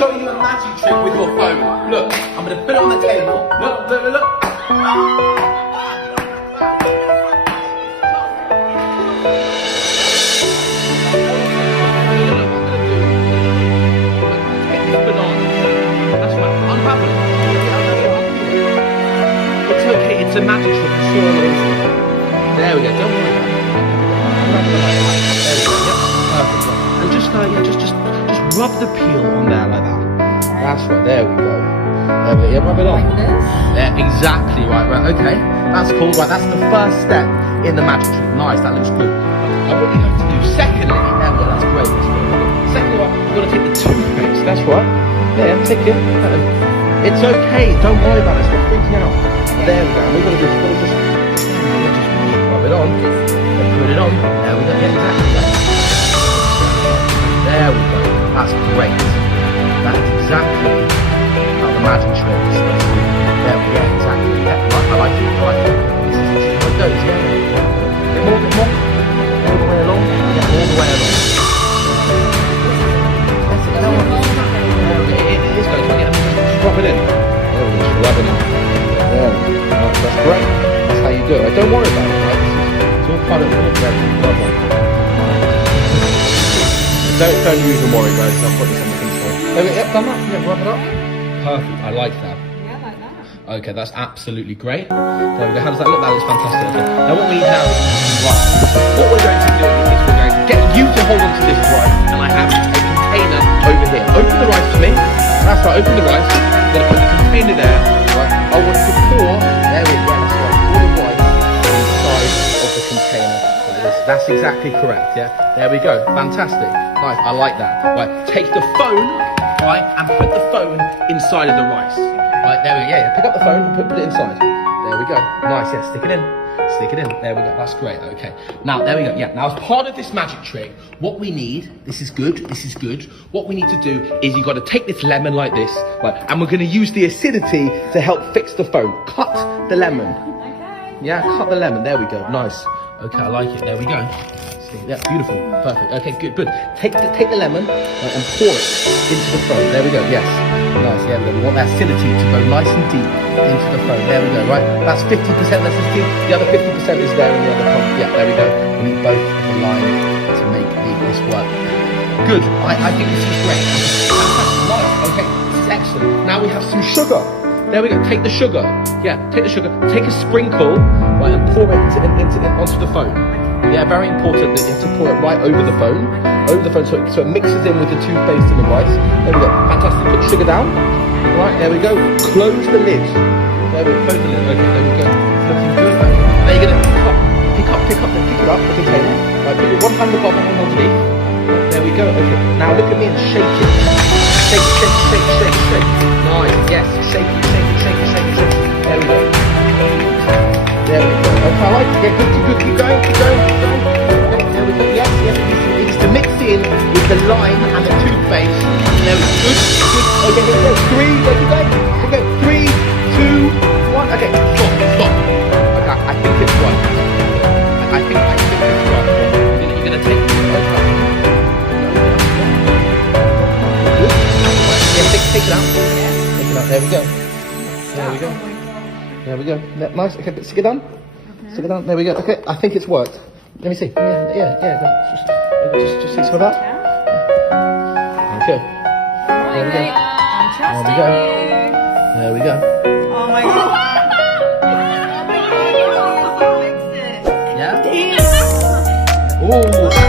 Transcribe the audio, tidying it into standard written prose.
show you a magic trick with your phone. Look, I'm going to put it on the table. Look, look, look, look. It's okay, it's a magic trick. I'm sure it is. There we go. Don't worry about it. There we go. Yep. Perfect. And just rub the peel on there like that. That's right. There we go. There we go. Yeah, rub it on. Like this? Yeah, exactly right. Right. Okay. That's cool. Right. That's the first step in the magic trick. Nice. That looks good. Now what you have to do. Secondly, there we go. That's great. Secondly, right, you've got to take the toothpaste. That's right. Yeah. Take it. It's okay. Don't worry about it. Stop freaking out. There we go. We're gonna just rub it on. Put it on. There we go. Yeah, exactly. There we go. That's great. That's exactly how the magic trick is supposed to be. There we go. Exactly. Yeah. I like it. I like it. This is how it goes. Yeah. Bit more. Bit more. All the way along. Yeah. All the way along. It is going to get. Just drop it in. There we go. Just rub it in. Yeah. That's great. That's how you do it. Don't worry about it. Right? It's all part of the well done. Don't even worry, guys. I've got this under control. There we go. Yep, done that. Yeah, rub it up. Perfect. I like that. Yeah, like that. Okay, that's absolutely great. There we go. How does that look? That looks fantastic. Okay. Now what we need now is rice. What we're going to do is we're going to get you to hold on to this rice, and I have a container over here. Open the rice for me. That's right. Open the rice. I'm going to put the container there. Right. I want to pour. There we go. That's right. Pour the rice inside of the container. That's exactly correct. Yeah. There we go. Fantastic. Nice, I like that. Right, take the phone, right, and put the phone inside of the rice. Right, there we go. Yeah, pick up the phone and put it inside. There we go. Nice, yeah, stick it in. Stick it in. There we go. That's great. Okay. Now, there we go. Yeah. Now, as part of this magic trick, what we need, this is good. This is good. What we need to do is you got to take this lemon like this, right, and we're going to use the acidity to help fix the phone. Cut the lemon. Okay. Yeah, cut the lemon. There we go. Nice. Okay, I like it. There we go. Yeah, beautiful. Perfect. Okay, good. Take the lemon, right, and pour it into the phone. There we go. Yes. Nice. Yeah, we want that acidity to go nice and deep into the phone. There we go. Right. That's 50% acidity. The other 50% is there in the other pump. Yeah, there we go. We need both to line to make this work. Good. I think this is great. Fantastic. Nice. Okay, this is excellent. Now we have some sugar. There we go. Take the sugar. Yeah, take the sugar. Take a sprinkle, right, and pour it onto the phone. Yeah, very important that you have to pour it right over the phone, so it mixes in with the toothpaste and the rice. There we go. Fantastic. Put the sugar down. Right, there we go. Close the lid. There we go. Close the lid. Okay, there we go. It's looking good. Okay. Now you're gonna pick it up, the container. Right, put your one hand above and one underneath. There we go. Okay. Now look at me and shake it. Shake. Nice. Yes. Shake it. There we go. There we go. Okay, I like it. Yeah, good. Keep going. Okay, there we go. Yes. It needs to mix in with the lime and the toothpaste. There we go. Good. Okay, here we go. Three. There we go. Here we go. 3, 2, 1. Okay, stop. Okay, I think it's right. I think it's right. You're gonna take it. Okay. Good. Yeah, take it out. Take it out. There we go. There we go. Nice. Okay, but stick it down. Stick it down. There we go. Okay, I think it's worked. Let me see. Yeah. Just see some of that. Yeah. Okay. There we go. I'm trusting you. There we go. Oh my god. Yeah. Oh.